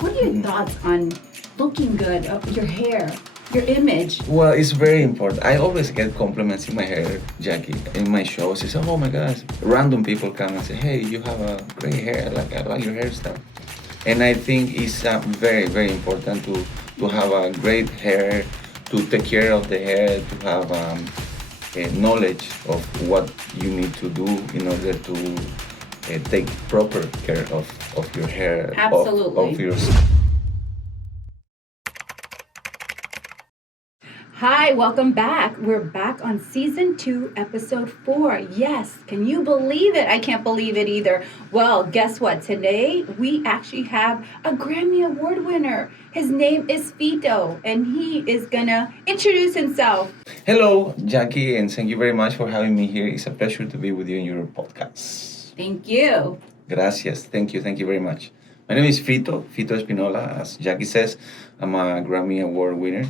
What are your thoughts on looking good, your hair, your image? Well, it's very important. I always get compliments in my hair, Jackie, in my shows. They say, "Oh my gosh!" Random people come and say, "Hey, you have a great hair. I like your hairstyle." And I think it's very, very important to have a great hair, to take care of the hair, to have a knowledge of what you need to do in order to take proper care of your hair, Absolutely. of your. Hi, welcome back. We're back on season 2, episode 4. Yes, can you believe it? I can't believe it either. Well, guess what? Today we actually have a Grammy Award winner. His name is Fito, and he is gonna introduce himself. Hello, Jackie, and thank you very much for having me here. It's a pleasure to be with you in your podcast. Thank you. Gracias. Thank you very much. My name is Fito Espinola. As Jackie says, I'm a Grammy Award winner,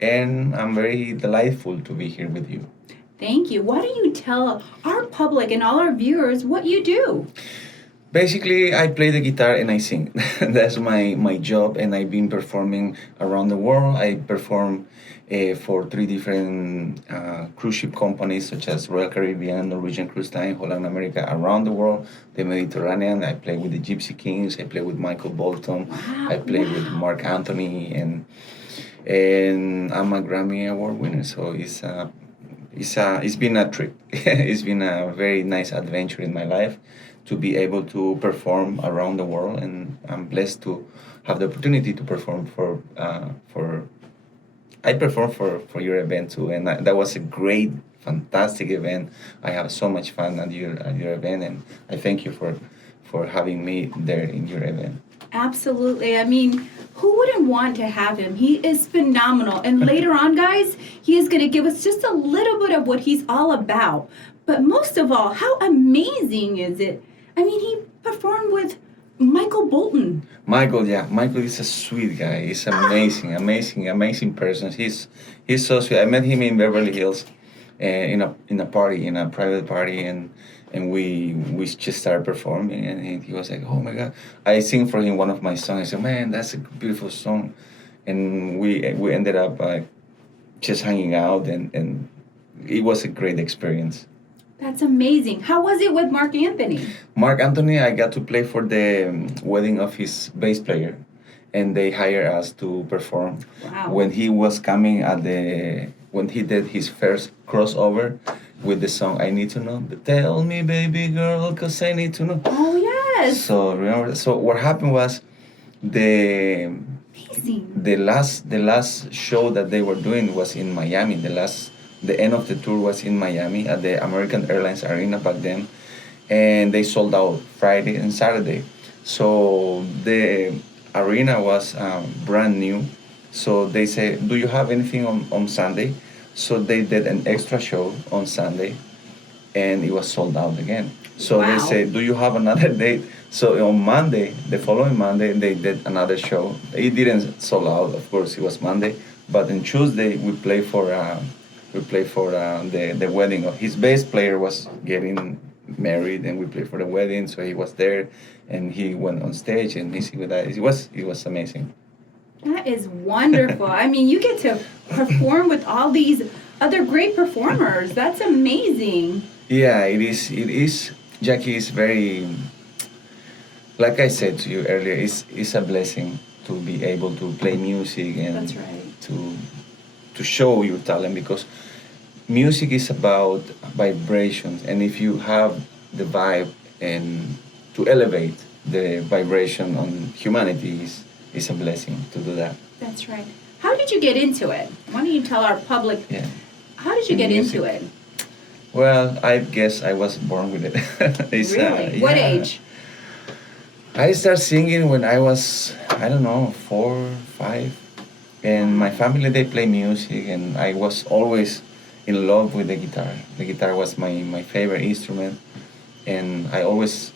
and I'm very delightful to be here with you. Thank you. Why don't you tell our public and all our viewers what you do? Basically, I play the guitar and I sing. That's my job, and I've been performing around the world. I perform for 3 different cruise ship companies, such as Royal Caribbean, Norwegian Cruise Line, Holland America, around the world, the Mediterranean. I play with the Gypsy Kings. I play with Michael Bolton. Wow. I play with Mark Anthony, and I'm a Grammy Award winner. So it's been a trip. It's been a very nice adventure in my life to be able to perform around the world, and I'm blessed to have the opportunity to perform for. I performed for your event too, and that was a great, fantastic event. I have so much fun at your event, and I thank you for having me there in your event. Absolutely. I mean, who wouldn't want to have him? He is phenomenal. And later on, guys, he is going to give us just a little bit of what he's all about. But most of all, how amazing is it? I mean, he performed with Michael Bolton. Michael is a sweet guy. He's amazing person. He's so sweet. I met him in Beverly Hills, in a party, in a private party, and we just started performing, and he was like, "Oh my God!" I sing for him one of my songs. I said, "Man, that's a beautiful song," and we ended up just hanging out, and it was a great experience. That's amazing. How was it with Mark Anthony? Mark Anthony, I got to play for the wedding of his bass player, and they hired us to perform. Wow. When he was coming when he did his first crossover with the song "I Need to Know," "Tell me, baby girl, 'cause I need to know." Oh, yes. So remember, so what happened was the Amazing. the last show that they were doing was in Miami. The end of the tour was in Miami at the American Airlines Arena back then, and they sold out Friday and Saturday. So the arena was brand new. So they say, "Do you have anything on Sunday?" So they did an extra show on Sunday, and it was sold out again. So they Wow. say, "Do you have another date?" So on Monday, the following Monday, they did another show. It didn't sold out, of course. It was Monday, but on Tuesday we played for the wedding of his bass player was getting married, and we played for the wedding. So he was there, and he went on stage and he sang with that. It was amazing. That is wonderful. I mean, you get to perform with all these other great performers. That's amazing. Yeah, it is. It is. Jackie is very. Like I said to you earlier, it's a blessing to be able to play music and That's right. to show your talent, because music is about vibrations, and if you have the vibe and to elevate the vibration on humanity is a blessing to do that. That's right. How did you get into it? Why don't you tell our public, Yeah. how did you In get into music. it? Well, I guess I was born with it. Really? What yeah. age? I started singing when I was, I don't know, 4, 5. And my family, they play music, and I was always in love with the guitar. The guitar was my favorite instrument, and I always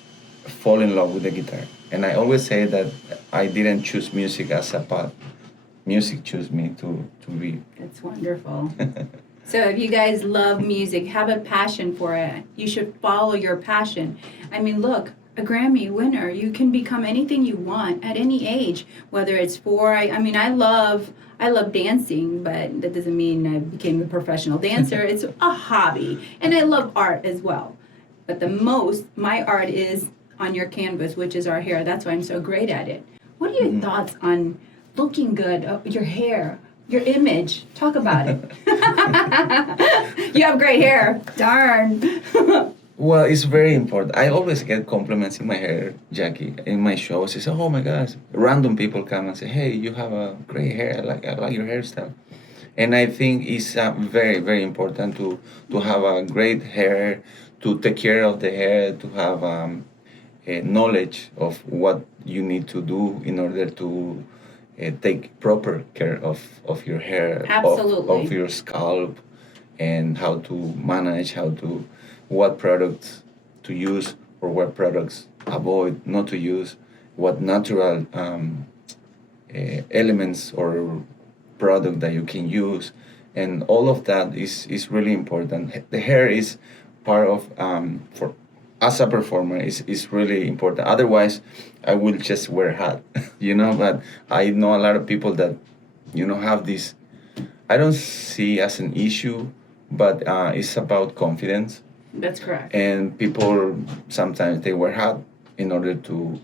fall in love with the guitar. And I always say that I didn't choose music as a path. Music chose me to be. That's wonderful. So if you guys love music, have a passion for it, you should follow your passion. I mean, look, a Grammy winner. You can become anything you want at any age, whether it's for, I mean, I love dancing, but that doesn't mean I became a professional dancer. It's a hobby. And I love art as well. But my art is on your canvas, which is our hair. That's why I'm so great at it. What are your thoughts on looking good, your hair, your image? Talk about it. You have great hair. Darn. Well, it's very important. I always get compliments in my hair, Jackie, in my shows. They say, "Oh my gosh!" Random people come and say, "Hey, you have a great hair. I like your hairstyle." And I think it's very, very important to have a great hair, to take care of the hair, to have a knowledge of what you need to do in order to take proper care of your hair, Absolutely. of your scalp, and how to manage, what products to use or what products avoid not to use, what natural elements or product that you can use, and all of that is really important. The hair is part of for as a performer is really important. Otherwise, I will just wear a hat, But I know a lot of people that have this. I don't see as an issue, but it's about confidence. That's correct. And people sometimes they wear hat in order to.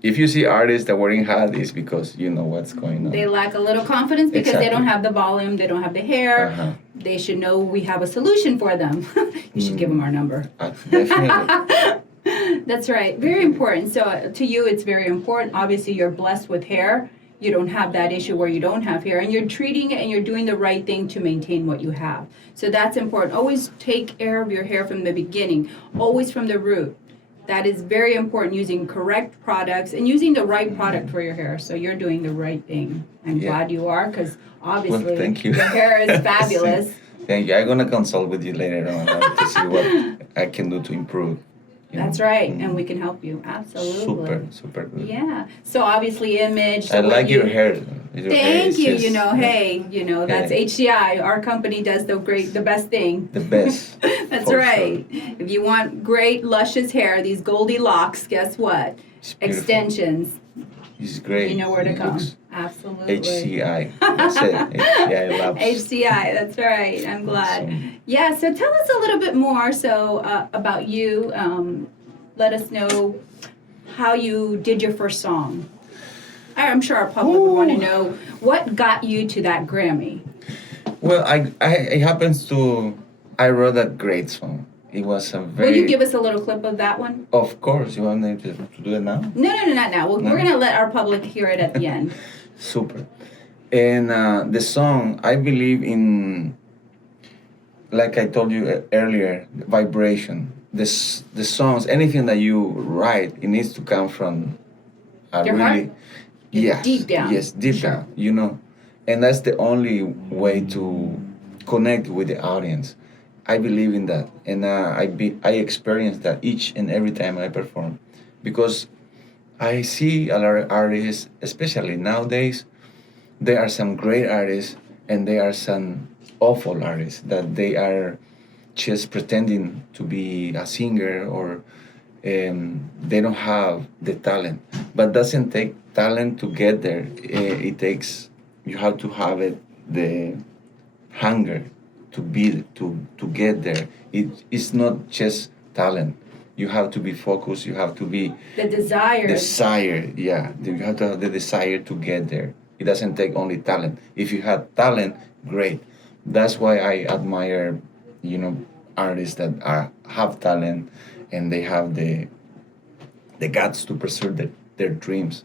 If you see artists that wearing hat, is because you know what's going on. They lack a little confidence because they don't have the volume, they don't have the hair. Uh-huh. They should know we have a solution for them. You should give them our number. Definitely. That's right. Very important. So to you, it's very important. Obviously, you're blessed with hair. You don't have that issue where you don't have hair, and you're treating it and you're doing the right thing to maintain what you have. So that's important. Always take care of your hair from the beginning, always from the root. That is very important, using correct products and using the right product for your hair. So you're doing the right thing. I'm glad you are, because obviously Well, thank you. your hair is fabulous. Thank you. I'm gonna consult with you later on to see what I can do to improve. That's right, and we can help you. Absolutely. Super good. Yeah. So obviously, image. So I like your hair. Thank you. Just, Hey, that's HCI. Our company does the best thing. The best. That's right. Sure. If you want great, luscious hair, these Goldilocks, guess what? Extensions. It's great. You know where to come. Looks Absolutely. HCI. That's it. HCI Labs. HCI, that's right. I'm glad. Awesome. Yeah, so tell us a little bit more about you. Let us know how you did your first song. I'm sure our public would want to know what got you to that Grammy. Well, it happens to, I wrote a great song. It was a very... Will you give us a little clip of that one? Of course. You want me to do it now? No, not now. We're going to let our public hear it at the end. Super. And the song, I believe in, like I told you earlier, vibration. The songs, anything that you write, it needs to come from a Your really... heart? Yes. Deep down. Yes, deep down, And that's the only way to connect with the audience. I believe in that, and I experience that each and every time I perform, because I see a lot of artists, especially nowadays. There are some great artists, and there are some awful artists that they are just pretending to be a singer, or they don't have the talent. But doesn't take talent to get there. It takes, you have to have the hunger to get there. It's not just talent. You have to be focused. You have to be the desire. Yeah, you have to have the desire to get there. It doesn't take only talent. If you have talent, great. That's why I admire, artists that have talent, and they have the guts to pursue their dreams.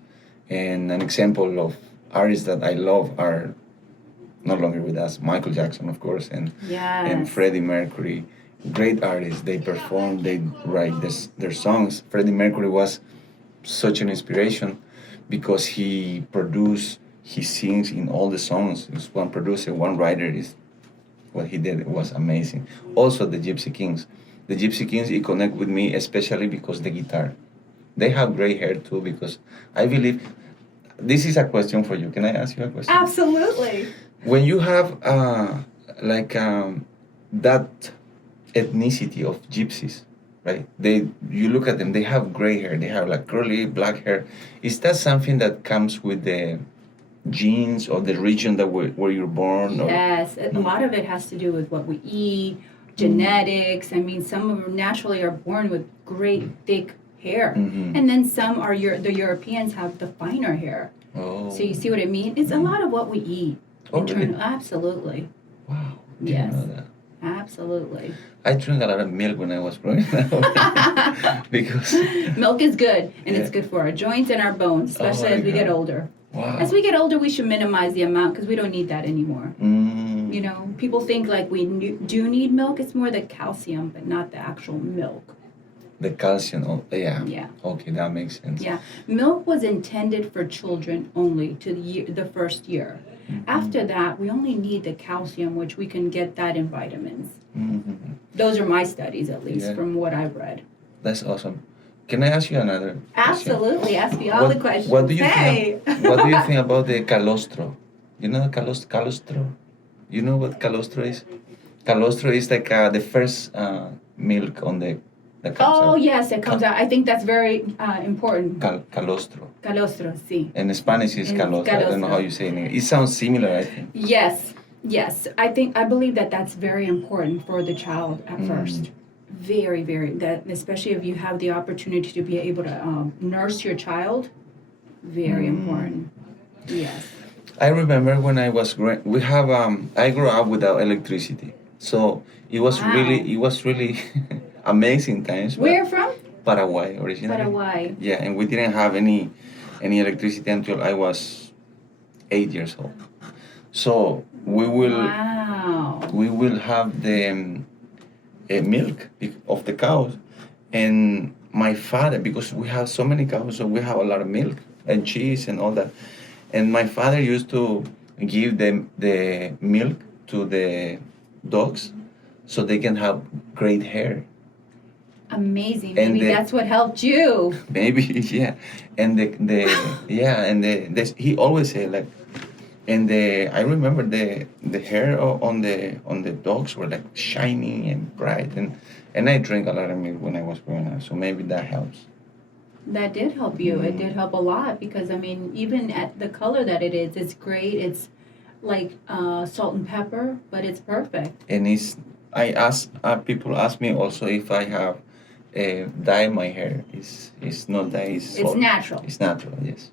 And an example of artists that I love are no longer with us. Michael Jackson, of course, and Freddie Mercury, great artists. They perform, they write their songs. Freddie Mercury was such an inspiration because he sings in all the songs. He was one producer, one writer. What he did was amazing. Also, the Gypsy Kings. The Gypsy Kings, it connect with me especially because the guitar. They have gray hair too, because I believe, this is a question for you. Can I ask you a question? Absolutely. When you have that ethnicity of gypsies, right? You look at them, they have gray hair, they have like curly black hair. Is that something that comes with the genes or the region where you're born? Yes, a Mm. lot of it has to do with what we eat, Mm. genetics. I mean, some of them naturally are born with great thick hair, Mhm. and then some are the Europeans have the finer hair. Oh. So you see what I mean? It's a Mm. lot of what we eat. Oh, really? Absolutely. Wow. Yes. Didn't know that. Absolutely. I drank a lot of milk when I was growing up because Milk is good, and it's Yeah. good for our joints and our bones, especially my as we get God. older. Wow. As we get older, we should minimize the amount because we don't need that anymore. Mm. You know, people think like we do need milk. It's more the calcium, but not the actual milk. The calcium. Oh, yeah. Yeah. Okay, that makes sense. Yeah. Milk was intended for children only to the first year. Mhm. After that, we only need the calcium, which we can get that in vitamins. Mhm. Those are my studies, at least, Yeah. from what I've read. That's awesome. Can I ask you another question? Absolutely. Ask me all the questions. What do you Hey! think? What do you think about the calostro? You know calostro? You know what calostro is? Calostro is like the first milk on the comes Oh, out. yes, it comes out. I think that's very important. Calostro. Calostro, sí. In Spanish is In calostro. I don't know calostro. how you say it. It sounds similar, I think. Yes, yes. I believe that that's very important for the child at first. Very, very. That especially if you have the opportunity to be able to nurse your child. Very important. Yes. I remember when I was we have I grew up without electricity, so Wow. it was really amazing times. But Where from? Paraguay originally. Paraguay. Yeah, and we didn't have any electricity until I was 8 years old. So Wow. we will have the milk of the cows, and my father, because we have so many cows, so we have a lot of milk and cheese and all that. And my father used to give them the milk to the dogs so they can have great hair. Amazing. And Maybe that's what helped you. Maybe, yeah. And he always said like, and I remember the hair on the dogs were like shiny and bright, and I drank a lot of milk when I was growing up, so maybe that helps. That did help you. It did help a lot because I mean, even at the color that it is, it's great. It's like salt and pepper, but it's perfect. And people ask me also if I have dye my hair. It's not dye. It's natural. It's natural, yes.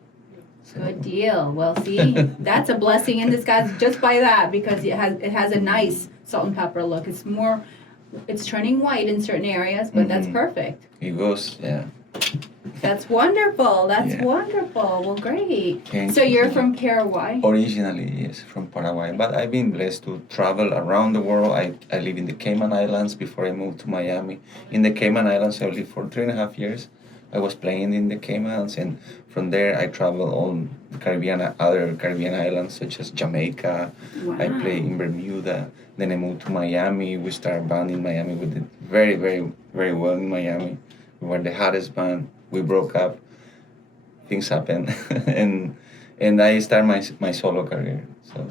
So, Good deal. Well, see, that's a blessing in disguise just by that because it has a nice salt and pepper look. It's turning white in certain areas, but that's perfect. It goes, yeah. That's wonderful. That's Yeah. wonderful. Well, great. Thank So you. you're from Paraguay? Originally, yes, from Paraguay, but I've been blessed to travel around the world. I live in the Cayman Islands before I moved to Miami. In the Cayman Islands, I lived for 3.5 years. I was playing in the Caymans, and from there I traveled all the other Caribbean islands such as Jamaica. Wow. I played in Bermuda. Then I moved to Miami. We started band in Miami. We did very, very, very well in Miami. We were the hottest band. We broke up. Things happened, and I started my solo career. So.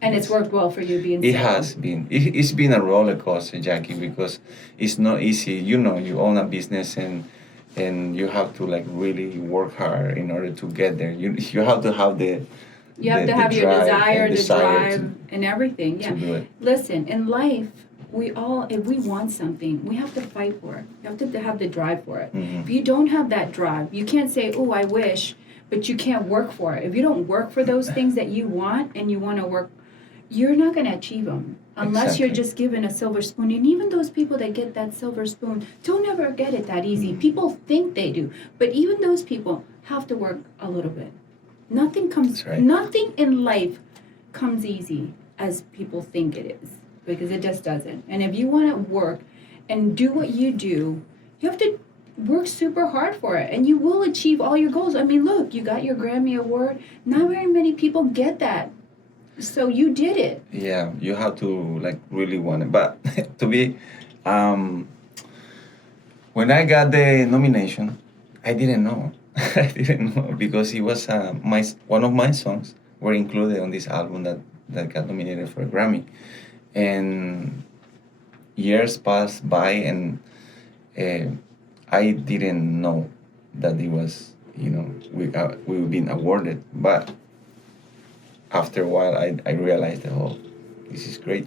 And it's worked well for you being It solo. has been. It's been a roller coaster, Jackie, because it's not easy. You own a business and you have to like really work hard in order to get there. You have to have the You have the to have your drive, desire, the drive, to and everything. Yeah. do it. Listen, in life, if we want something, we have to fight for it. You have to have the drive for it. Mhm. If you don't have that drive, you can't say, "Oh, I wish," but you can't work for it. If you don't work for those things that you want and you want to work, you're not going to achieve them unless you're Exactly. just given a silver spoon. And even those people that get that silver spoon don't ever get it that easy. People think they do, but even those people have to work a little bit. That's right. Nothing in life comes easy as people think it is, because it just doesn't. And if you want to work and do what you do, you have to work super hard for it, and you will achieve all your goals. I mean, look, you got your Grammy award. Not very many people get that. So you did it. Yeah, you have to like really want it. But to be, when I got the nomination, I didn't know. I didn't know because it was one of my songs were included on this album that got nominated for a Grammy, and years passed by, uh, I didn't know that it was, we were being awarded. But after a while, I realized that, oh, this is great.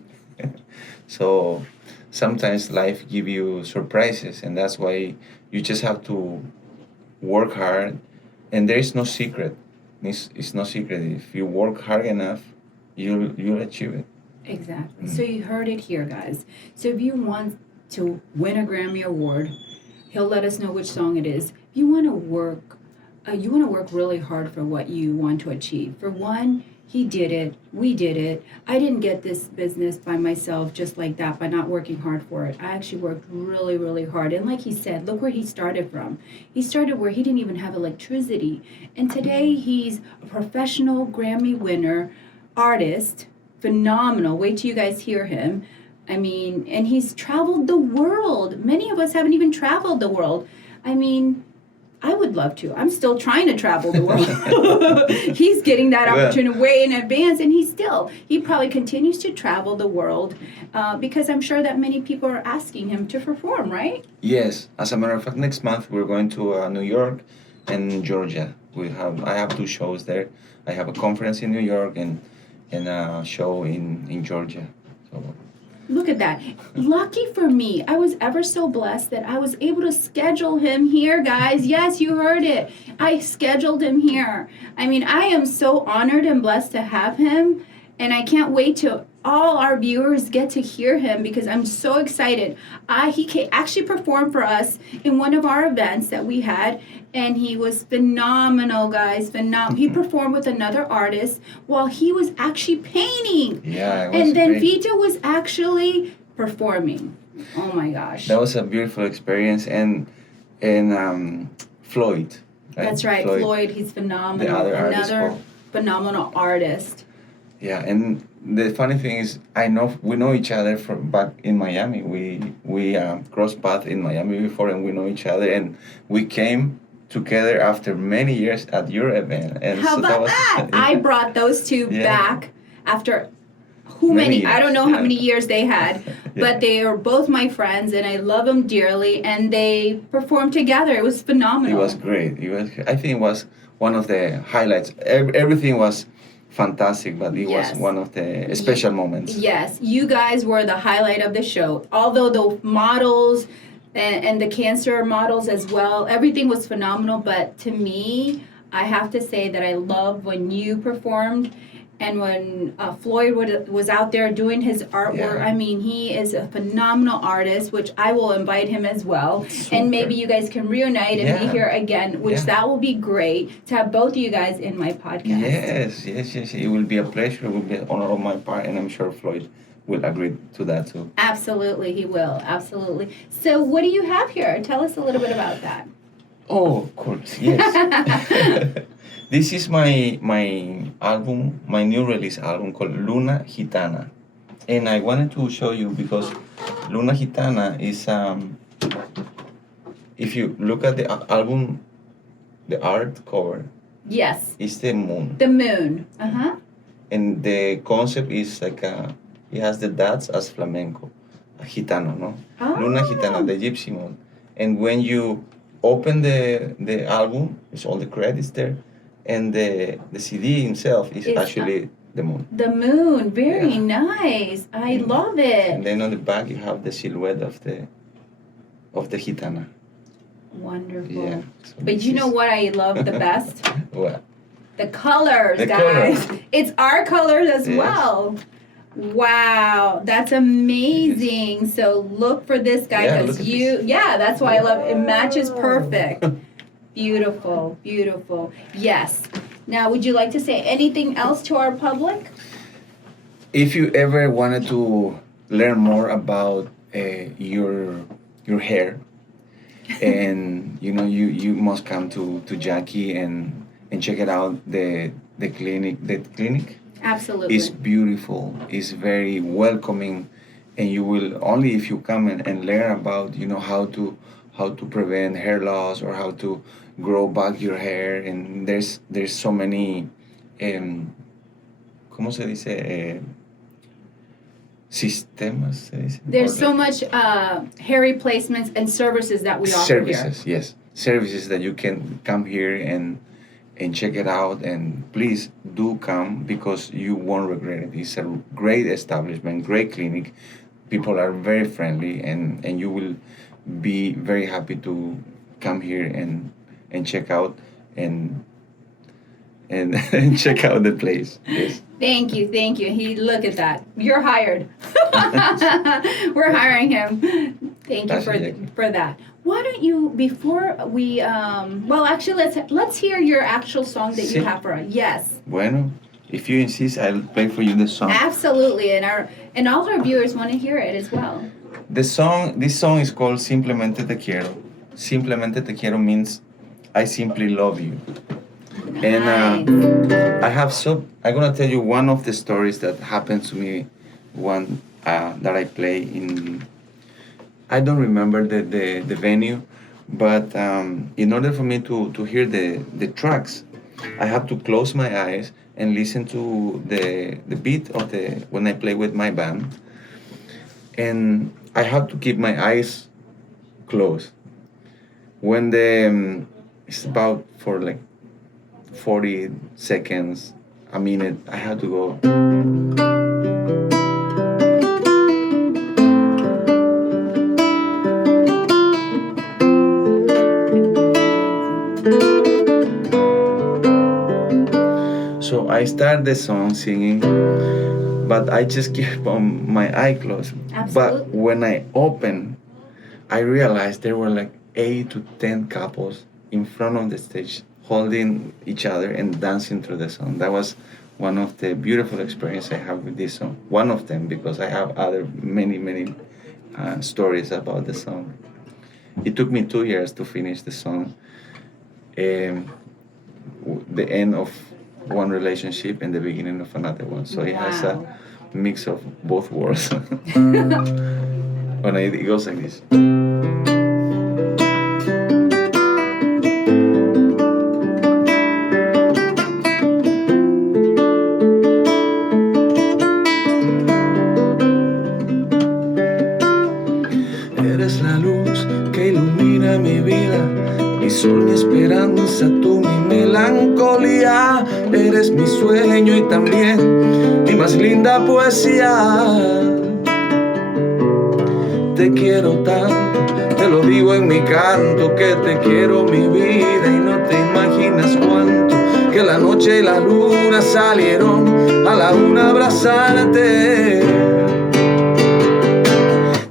So sometimes life give you surprises, and that's why you just have to work hard. And there is no secret. It's no secret. If you work hard enough, you'll achieve it. Exactly. So you heard it here, guys. So if you want to win a Grammy Award, he'll let us know which song it is. If you want to work really hard for what you want to achieve. For one, he did it. We did it. I didn't get this business by myself just like that by not working hard for it. I actually worked really, really hard. And like he said, look where he started from. He started where he didn't even have electricity. And today he's a professional Grammy winner, artist, phenomenal. Wait till you guys hear him. I mean, and he's traveled the world. Many of us haven't even traveled the world. I mean, I would love to. I'm still trying to travel the world. He's getting that opportunity way in advance, and he probably continues to travel the world because I'm sure that many people are asking him to perform, right? Yes, as a matter of fact, next month we're going to New York and Georgia. I have two shows there. I have a conference in New York and a show in Georgia. So Look at that. Lucky for me, I was ever so blessed that I was able to schedule him here, guys. Yes, you heard it. I scheduled him here. I mean, I am so honored and blessed to have him, and I can't wait till all our viewers get to hear him because I'm so excited. Actually performed for us in one of our events that we had, and he was phenomenal, guys. Phenomenal. He performed with another artist while he was actually painting. yeah, it was And then great. Fito was actually performing. Oh my gosh. That was a beautiful experience, and Floyd. Right? That's right, Floyd. He's phenomenal. The other artist. Another phenomenal artist. Yeah, and the funny thing is, we know each other from back in Miami. We crossed paths in Miami before, and we know each other, and we came together after many years at your event. And How so about was, that? I brought those two Yeah. back after who many? I don't know how many years they had, but they are both my friends, and I love them dearly. And they performed together. It was phenomenal. It was great. I think it was one of the highlights. Everything was fantastic, but it Yes. was one of the special moments. Yes, you guys were the highlight of the show. Although the models and the cancer models as well, everything was phenomenal. But to me, I have to say that I love when you performed and when Floyd was out there doing his artwork. Yeah. I mean, he is a phenomenal artist, which I will invite him as well. Super. And maybe you guys can reunite and be Yeah. here again, which Yeah. that will be great to have both of you guys in my podcast. Yes. It will be a pleasure. It will be an honor on my part, and I'm sure Floyd will agree to that too. Absolutely, he will. Absolutely. So, what do you have here? Tell us a little bit about that. Oh, of course, yes. This is my album, my new release album called Luna Gitana, and I wanted to show you because Luna Gitana is if you look at the album, the art cover, Yes, it's the moon, the moon. and the concept is like it has the dots as flamenco, a gitano, no? Luna Gitana, the gypsy moon, and when you open the album, it's all the credits there, and the CD himself is It's, actually the moon. The moon. Very Yeah. nice. I And- love And it. then on the back you have the silhouette of the gitana. Wonderful. Yeah. So But this you know is- what I love the best? What? The colors, The guys. colors. It's our colors as Yes. well. Wow, that's amazing. So look for this guy Yeah, because look at yeah, that's why I love it. It matches perfect. Beautiful, beautiful. Yes. Now, would you like to say anything else to our public? If you ever wanted to learn more about your hair, and you must come to Jackie and check it out, the clinic. The clinic Absolutely. is beautiful. It's very welcoming, and you will only if you come and learn about how to prevent hair loss or how to grow back your hair. And there's so many ¿cómo se dice? sistemas, se dice? There's Or so much hair replacements and services that we offer here. services, yes. Services that you can come here and check it out, and please do come because you won't regret it. It's a great establishment, great clinic. People are very friendly, and you will be very happy to come here and check out and and check out the place. Yes. Thank you, thank you. Look at that. You're hired. We're hiring him. Thank you for that. Why don't you, before we well, actually let's hear your actual song that you Sí. have for us. Yes. Bueno, if you insist, I'll play for you the song. Absolutely, and all our viewers want to hear it as well. This song is called Simplemente Te Quiero. Simplemente Te Quiero means I simply love you. And I'm gonna tell you one of the stories that happened to me, one that I play in. I don't remember the venue, but in order for me to hear the tracks, I have to close my eyes and listen to the beat of when I play with my band, and I have to keep my eyes closed. When it's about for like 40 seconds, a minute, I have to go. So I start the song singing, but I just keep my eye closed. Absolutely. But when I open, I realized there were like 8 to 10 couples in front of the stage holding each other and dancing through the song. That was one of the beautiful experiences I have with this song. One of them, because I have other many stories about the song. It took me 2 years to finish the song. The end of one relationship and the beginning of another one. So it has a mix of both worlds. When it goes like this. Eres la luz que ilumina mi vida, mi sol, mi esperanza, tú mi melancolía. Eres mi sueño y también mi más linda poesía. Te quiero tanto, te lo digo en mi canto, que te quiero mi vida y no te imaginas cuánto. Que la noche y la luna salieron a la una a abrazarte.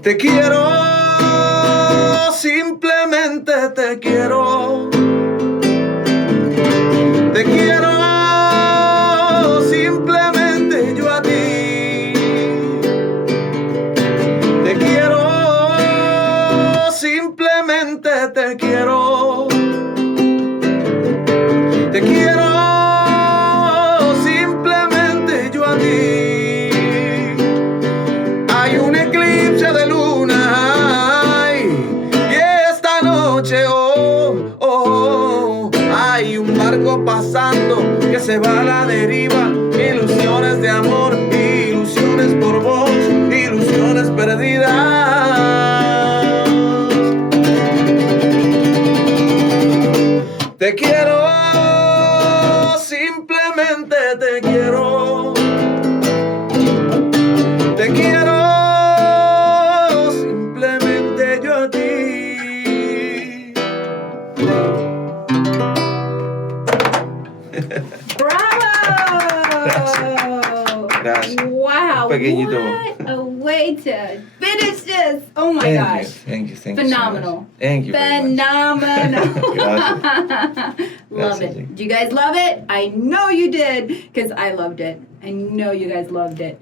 Te quiero, simplemente te quiero. Te quiero, simplemente yo a ti. Te quiero, simplemente te quiero. Te quiero, simplemente yo a ti. Hay un eclipse de luna, ay, y esta noche, hay un barco pasando que se va a la deriva. Ilusiones de amor, ilusiones por vos, ilusiones perdidas. Te quiero, simplemente te quiero. Te quiero, simplemente yo a ti. Bravo! Gracias. Wow! Pequeñito. What a way to finish this! Oh my gosh! Thank you. Phenomenal. So much. Thank you very much. Phenomenal. Love Gracias. it. Do you guys love it? I know you did, because I loved it. I know you guys loved it.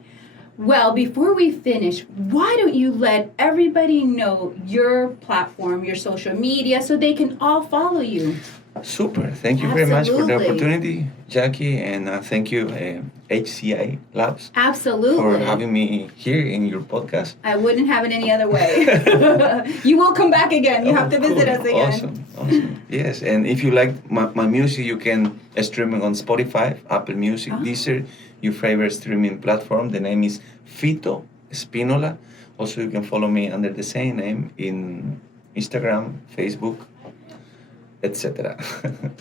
Well, before we finish, why don't you let everybody know your platform, your social media, so they can all follow you? Super. Thank you very much for the Absolutely. opportunity, Jackie, and thank you, HCI Labs, Absolutely. for having me here in your podcast. I wouldn't have it any other way. You will come back again. You have to visit Cool. us again. Awesome. Yes, and if you like my music, you can stream it on Spotify, Apple Music, Deezer, your favorite streaming platform. The name is Fito, Espinola. Also, you can follow me under the same name in Instagram, Facebook, etc.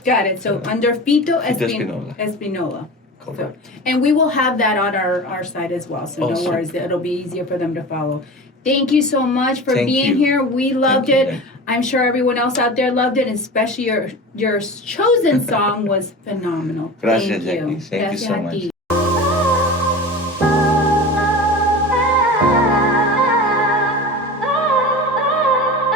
Got it. So under Fito Espinola. Espinola. Correct. And we will have that on our site as well. So no Awesome. worries. It'll be easier for them to follow. Thank you so much for Thank being you. here. We loved Thank you, it. I'm sure everyone else out there loved it, and especially your chosen song was phenomenal. Gracias, Thank you. Jackie. Thank you so Gracias a much. ti.